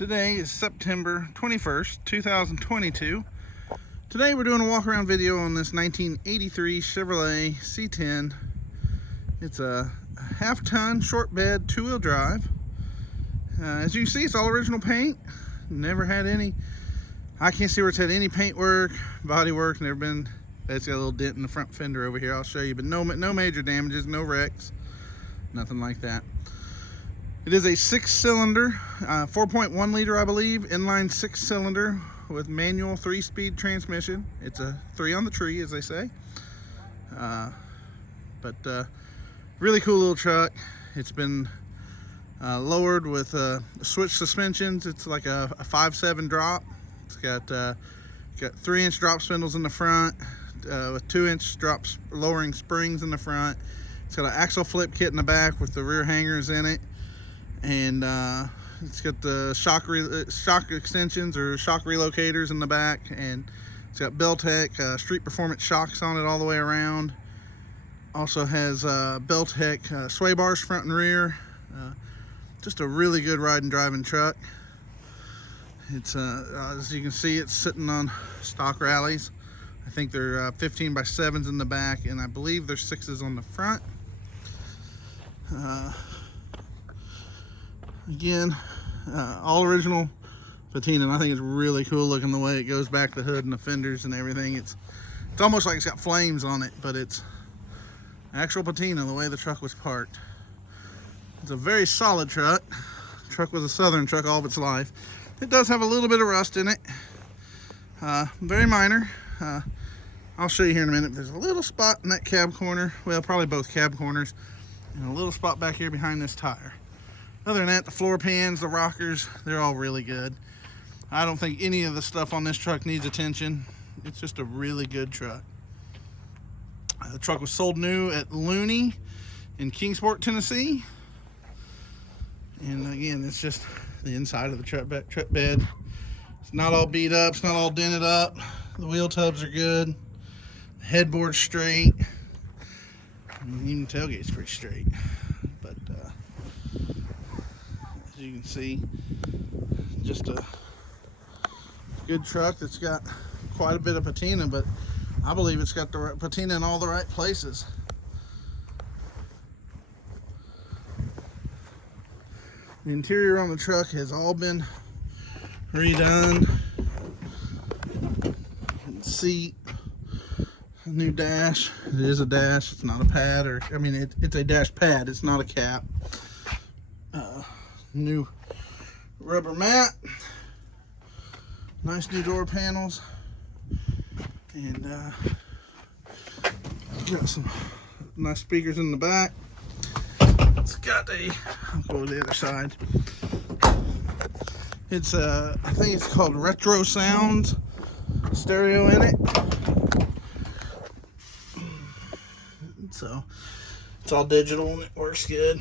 Today is September 21st, 2022. Today we're doing a walk around video on this 1983 Chevrolet C10. It's a half-ton short bed 2-wheel drive. As you can see, it's all original paint. Never had any, I can't see where it's had any paint work, body work, never been. It's got a little dent in the front fender over here, I'll show you, but no major damages, no wrecks, nothing like that. It is a 6-cylinder, 4.1 liter, I believe, inline 6-cylinder with manual 3-speed transmission. It's a 3 on the tree, as they say. Really cool little truck. It's been lowered with switch suspensions. It's like a 5.7 drop. It's got 3-inch drop spindles in the front with 2-inch drops lowering springs in the front. It's got an axle flip kit in the back with the rear hangers in it. And it's got the shock extensions or shock relocators in the back, and it's got Beltec Street Performance shocks on it all the way around. Also has Beltec sway bars front and rear. Just a really good ride and driving truck. It's as you can see, it's sitting on stock rallies. I think they're 15x7s in the back, and I believe they're 6s on the front. Again, all original patina, and I think it's really cool looking the way it goes back the hood and the fenders and everything. It's almost like it's got flames on it, but it's actual patina the way the truck was parked. It's a very solid truck. The truck was a Southern truck all of its life. It does have a little bit of rust in it, very minor. I'll show you here in a minute. There's a little spot in that cab corner, well, probably both cab corners, and a little spot back here behind this tire. Other than that, the floor pans, the rockers, they're all really good. I don't think any of the stuff on this truck needs attention. It's just a really good truck. The truck was sold new at Looney in Kingsport, Tennessee. And again, it's just the inside of the truck bed. It's not all beat up, it's not all dented up. The wheel tubs are good. The headboard's straight. I mean, even the tailgate's pretty straight. But as you can see, just a good truck that's got quite a bit of patina, but I believe it's got the right patina in all the right places. The interior on the truck has all been redone. Seat, a new dash. It is a dash, it's not a pad, or I mean it's a dash pad, it's not a cap. New rubber mat, nice new door panels, and got some nice speakers in the back. It's got I'll go to the other side. It's I think it's called Retro Sound stereo in it. So it's all digital and it works good.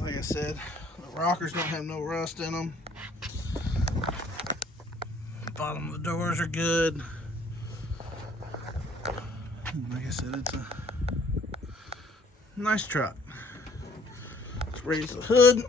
Like I said, the rockers don't have no rust in them. Bottom of the doors are good. And like I said, it's a nice truck. Let's raise the hood.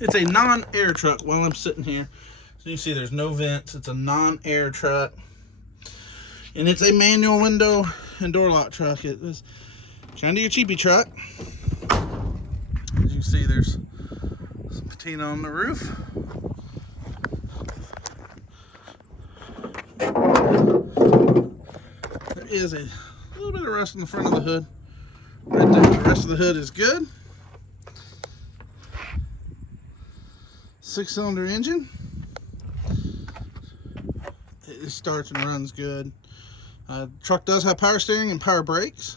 It's a non-air truck while I'm sitting here. So you can see there's no vents. It's a non-air truck. And it's a manual window and door lock truck. It was kind of your cheapy truck. As you can see, there's some patina on the roof. There is a little bit of rust in the front of the hood. Right there, the rest of the hood is good. 6-cylinder engine. It starts and runs good. Truck does have power steering and power brakes,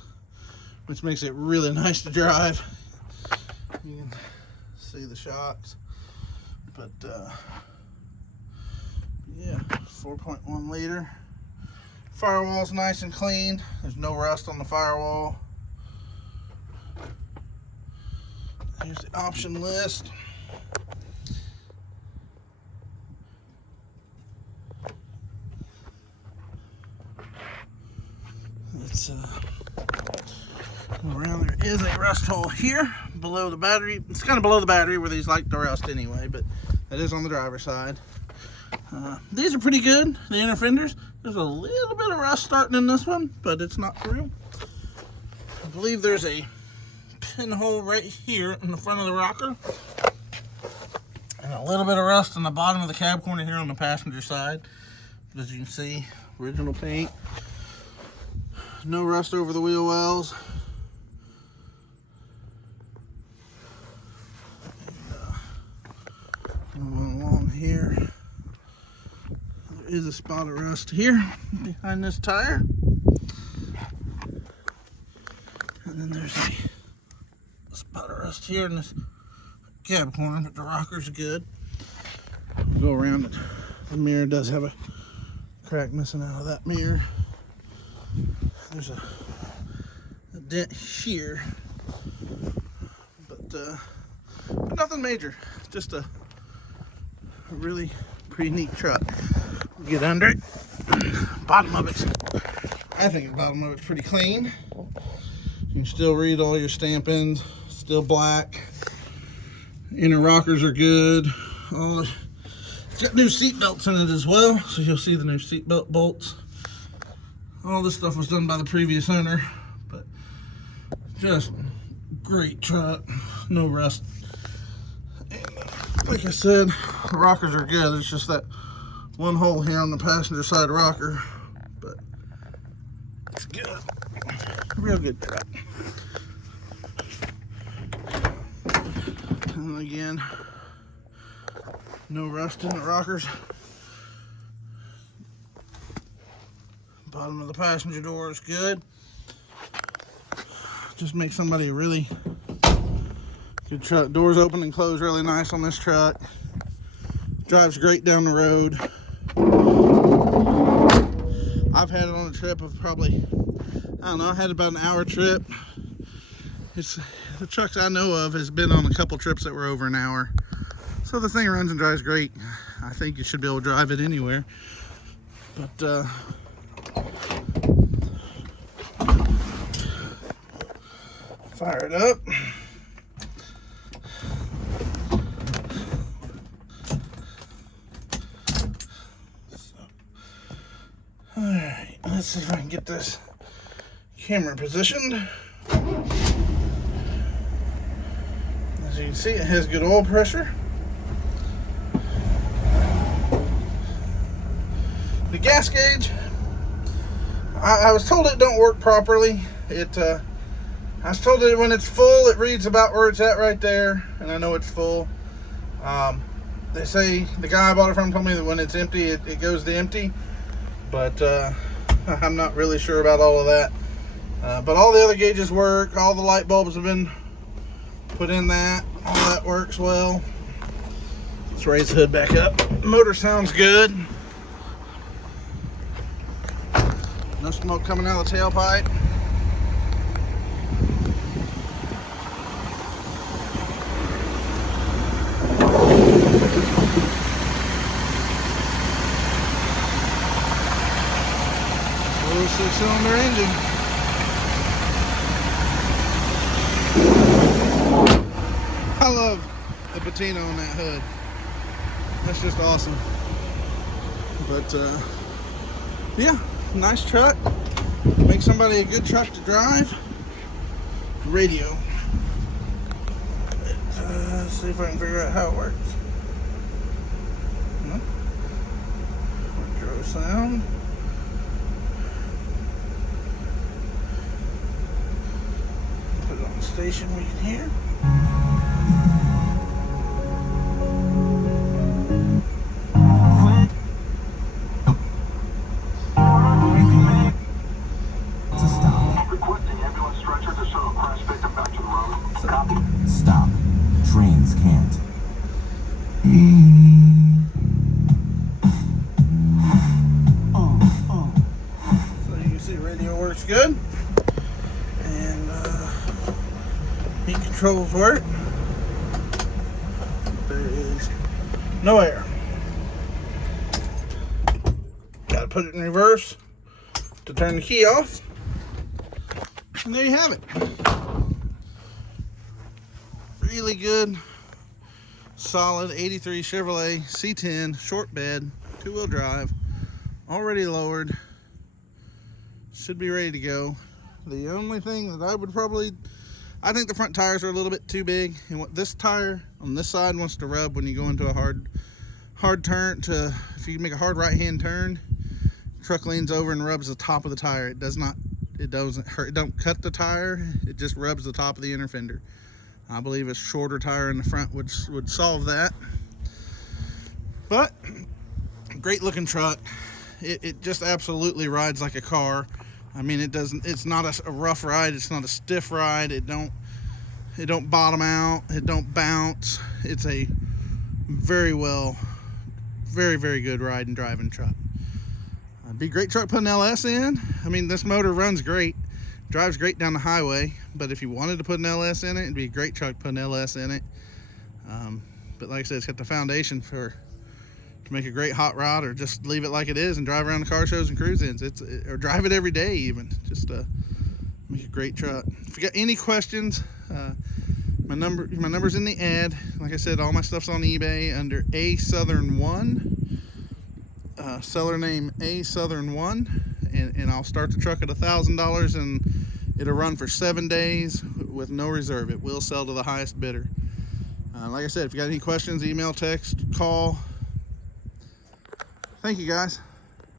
which makes it really nice to drive. You can see the shocks, but yeah, 4.1 liter. Firewall's nice and clean. There's no rust on the firewall. Here's the option list. Let's go around. There is a rust hole here, below the battery. It's kind of below the battery where these like to rust anyway, but that is on the driver's side. These are pretty good, the inner fenders. There's a little bit of rust starting in this one, but it's not for real. I believe there's a pinhole right here in the front of the rocker. And a little bit of rust on the bottom of the cab corner here on the passenger side. As you can see, original paint. No rust over the wheel wells. Moving along here. There is a spot of rust here behind this tire. And then there's a spot of rust here in this cab corner, but the rocker's good. Go around it. The mirror does have a crack missing out of that mirror. There's a dent here, but nothing major. Just a really pretty neat truck. Get under it. Bottom of it, I think the bottom of it's pretty clean. You can still read all your stampings. Still black. Inner rockers are good. It's got new seat belts in it as well, so you'll see the new seat belt bolts. All this stuff was done by the previous owner, but just great truck, no rust. And, like I said, the rockers are good. It's just that one hole here on the passenger side rocker, but it's good. Real good truck. And again, no rust in the rockers. Bottom of the passenger door is good. Just makes somebody a really good truck. Doors open and close really nice on this truck. Drives great down the road. I've had it on a trip of probably, I don't know, I had about an hour trip. It's the trucks I know of has been on a couple trips that were over an hour. So the thing runs and drives great. I think you should be able to drive it anywhere. But fire it up. Alright, let's see if I can get this camera positioned. As you can see, it has good oil pressure. The gas gauge, I was told it don't work properly. I was told that when it's full, it reads about where it's at right there, and I know it's full. They say, the guy I bought it from told me that when it's empty, it goes to empty, but I'm not really sure about all of that. But all the other gauges work. All the light bulbs have been put in that. All that works well. Let's raise the hood back up. Motor sounds good. No smoke coming out of the tailpipe. Full 6-cylinder engine. I love the patina on that hood. That's just awesome. But yeah, nice truck. Make somebody a good truck to drive. Radio. Let's see if I can figure out how it works. No. Retro sound. Put it on the station we can hear. Stop. Trains can't. So you can see radio works good. And heat controls work. There is no air. Gotta put it in reverse to turn the key off. And there you have it. really good, solid 83 Chevrolet C10 short bed, 2-wheel drive, already lowered, should be ready to go. The only thing that I think the front tires are a little bit too big, and what this tire on this side wants to rub when you go into a hard turn. If you make a hard right hand turn, truck leans over and rubs the top of the tire. It doesn't hurt, it don't cut the tire, it just rubs the top of the inner fender. I believe a shorter tire in the front would solve that. But great looking truck. It just absolutely rides like a car. I mean, it's not a rough ride, it's not a stiff ride, it don't bottom out, it don't bounce. It's a very good ride and driving truck. It'd be a great truck putting LS in. I mean, this motor runs great, drives great down the highway, but if you wanted to put an LS in it, it'd be a great truck putting LS in it. But like I said, it's got the foundation to make a great hot rod, or just leave it like it is and drive around the car shows and cruise-ins. Or drive it every day even. Just make a great truck. If you got any questions, my number's in the ad. Like I said, all my stuff's on eBay under A Southern 1. Seller name A Southern 1, and I'll start the truck at $1,000, and it'll run for 7 days with no reserve. It will sell to the highest bidder. Like I said, if you got any questions, email, text, call. Thank you, guys.